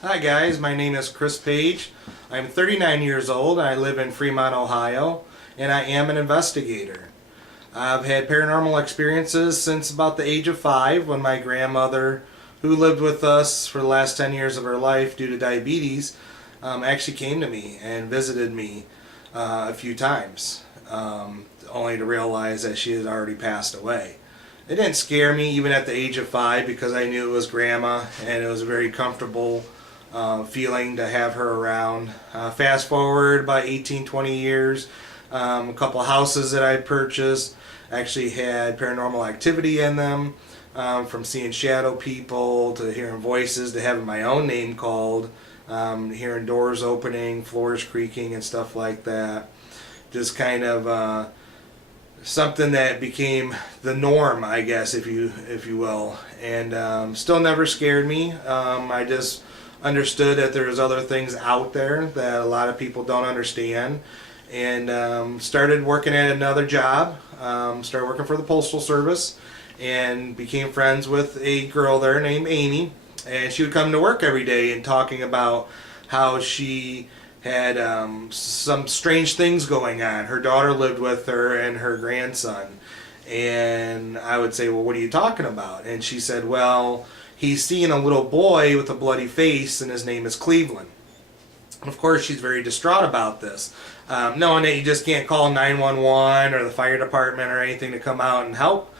Hi guys, my name is Chris Page. I'm 39 years old. I live in Fremont, Ohio, and I am an investigator. I've had paranormal experiences since about the age of 5 when my grandmother, who lived with us for the last 10 years of her life due to diabetes, actually came to me and visited me a few times, only to realize that she had already passed away. It didn't scare me even at the age of 5 because I knew it was grandma and it was a very comfortable feeling to have her around. Fast forward about 18, 20 years, a couple of houses that I purchased actually had paranormal activity in them, from seeing shadow people to hearing voices to having my own name called, hearing doors opening, floors creaking and stuff like that. Just kind of something that became the norm, I guess, if you will, and still never scared me. I just understood that there's other things out there that a lot of people don't understand, and started working at another job. Started working for the Postal Service, and became friends with a girl there named Amy, and she would come to work every day and talking about how she had some strange things going on. Her daughter lived with her and her grandson. And I would say, well, what are you talking about? And she said, well, he's seeing a little boy with a bloody face and his name is Cleveland. Of course, she's very distraught about this, knowing that you just can't call 911 or the fire department or anything to come out and help.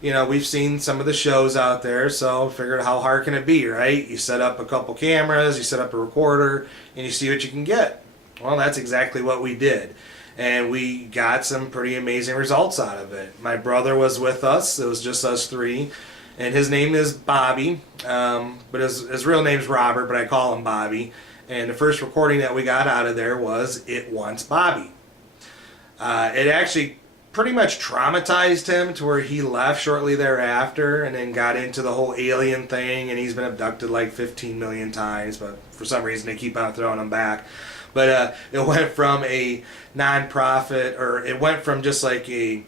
You know, we've seen some of the shows out there, so figured how hard can it be, right? You set up a couple cameras, you set up a recorder, and you see what you can get. Well, that's exactly what we did. And we got some pretty amazing results out of it. My brother was with us, it was just us three, and his name is Bobby, but his real name's Robert, but I call him Bobby. And the first recording that we got out of there was It Wants Bobby. It actually pretty much traumatized him to where he left shortly thereafter and then got into the whole alien thing, and he's been abducted like 15 million times, but for some reason they keep on throwing him back. But it went from a non-profit, or it went from just like a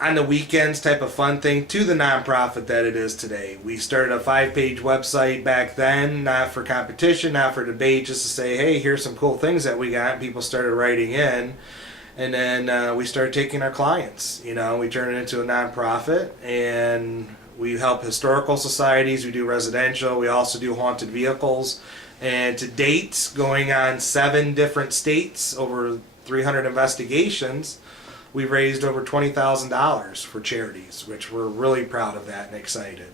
on the weekends type of fun thing to the non-profit that it is today. We started a 5-page website back then, not for competition, not for debate, just to say, hey, here's some cool things that we got, and people started writing in. And then we started taking our clients. You know, we turned it into a nonprofit, and we help historical societies. We do residential. We also do haunted vehicles. And to date, going on 7 different states, over 300 investigations, we've raised over $20,000 for charities, which we're really proud of that and excited.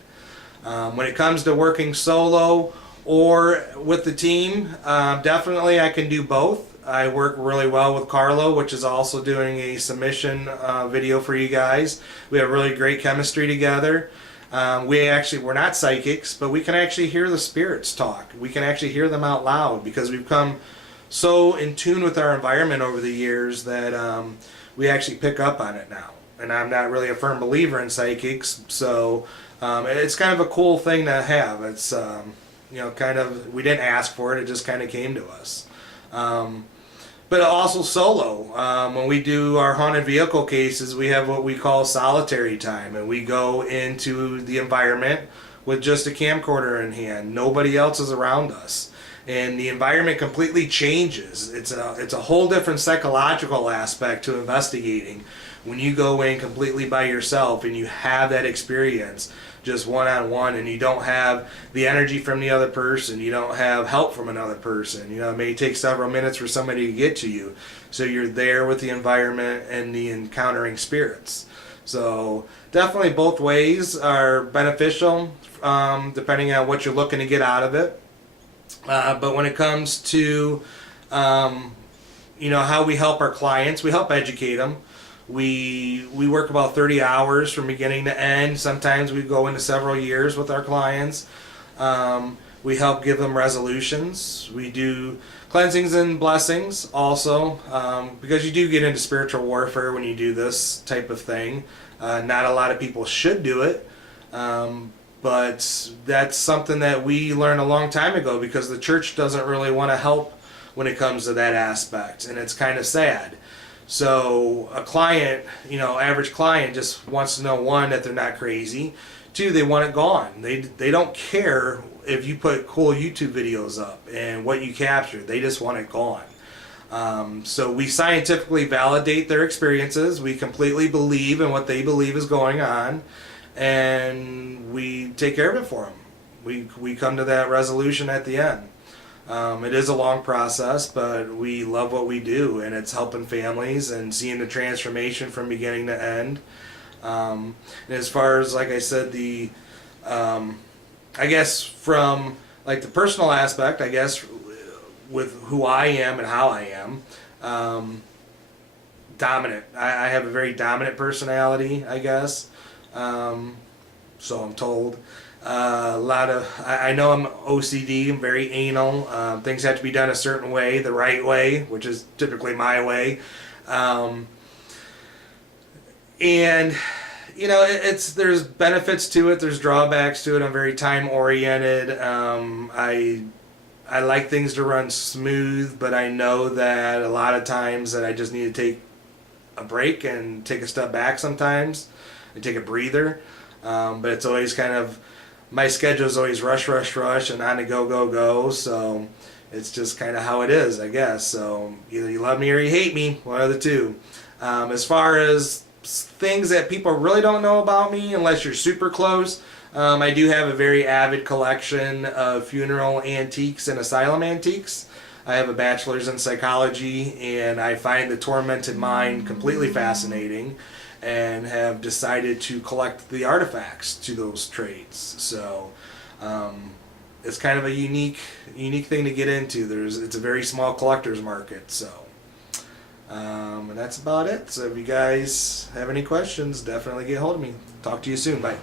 When it comes to working solo or with the team, definitely I can do both. I work really well with Carlo, which is also doing a submission video for you guys. We have really great chemistry together. We're not psychics, but we can actually hear the spirits talk. We can actually hear them out loud because we've come so in tune with our environment over the years that we actually pick up on it now. And I'm not really a firm believer in psychics, so it's kind of a cool thing to have. It's kind of, we didn't ask for it; it just kind of came to us. But also solo. When we do our haunted vehicle cases, we have what we call solitary time, and we go into the environment with just a camcorder in hand. Nobody else is around us, and the environment completely changes. It's a whole different psychological aspect to investigating when you go in completely by yourself and you have that experience just one-on-one, and you don't have the energy from the other person, you don't have help from another person. You know, it may take several minutes for somebody to get to you, so you're there with the environment and the encountering spirits. So definitely both ways are beneficial, depending on what you're looking to get out of it. But when it comes to how we help our clients, we help educate them. We work about 30 hours from beginning to end. Sometimes we go into several years with our clients. We help give them resolutions. We do cleansings and blessings also, because you do get into spiritual warfare when you do this type of thing. Not a lot of people should do it, but that's something that we learned a long time ago because the church doesn't really want to help when it comes to that aspect, and it's kind of sad. So a client, average client just wants to know, one, that they're not crazy, Two, they want it gone. They don't care if you put cool YouTube videos up and what you captured. They just want it gone. So we scientifically validate their experiences. We completely believe in what they believe is going on, and we take care of it for them. We come to that resolution at the end. It is a long process, but we love what we do, and it's helping families and seeing the transformation from beginning to end. And as far as, like I said, I guess from like the personal aspect, I guess with who I am and how I am, dominant. I have a very dominant personality, I guess. So I'm told. I know I'm OCD. I'm very anal. Things have to be done a certain way, the right way, which is typically my way. And there's benefits to it. There's drawbacks to it. I'm very time oriented. I like things to run smooth, but I know that a lot of times that I just need to take a break and take a step back sometimes and take a breather. But it's always kind of, my schedule is always rush, rush, rush, and on to go, go, go. So it's just kind of how it is, I guess. So either you love me or you hate me, one of the two. As far as things that people really don't know about me, unless you're super close, I do have a very avid collection of funeral antiques and asylum antiques. I have a bachelor's in psychology, and I find the tormented mind completely fascinating, and have decided to collect the artifacts to those trades. So it's kind of a unique thing to get into. It's a very small collector's market. So and that's about it. So if you guys have any questions, definitely get hold of me. Talk to you soon. Bye.